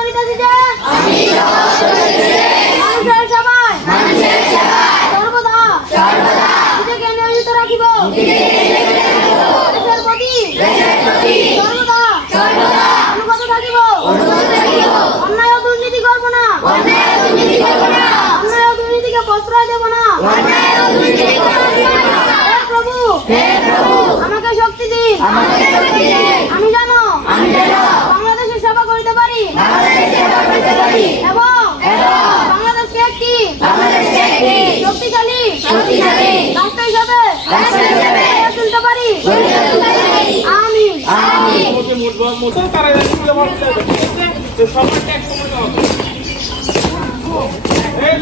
করিতেছি যে মানুষের সেবায় সর্বদা নিজেকে নিয়োজিত রাখিব। দেশের প্রতি সর্বদা অনুগত থাকিব। অন্যায় ও দুর্নীতি করব না। অন্যায় ও দুর্নীতিকে প্রশ্রয় দেব না। হে প্রভু আমাকে শক্তি দিন। আমি যেন বাংলাদেশের সেবা করিতে পারি এবং বাংলাদেশকে একটি শক্তিশালী রাষ্ট্র হিসাবে গড়ে তুলতে পারি। আমিন। এই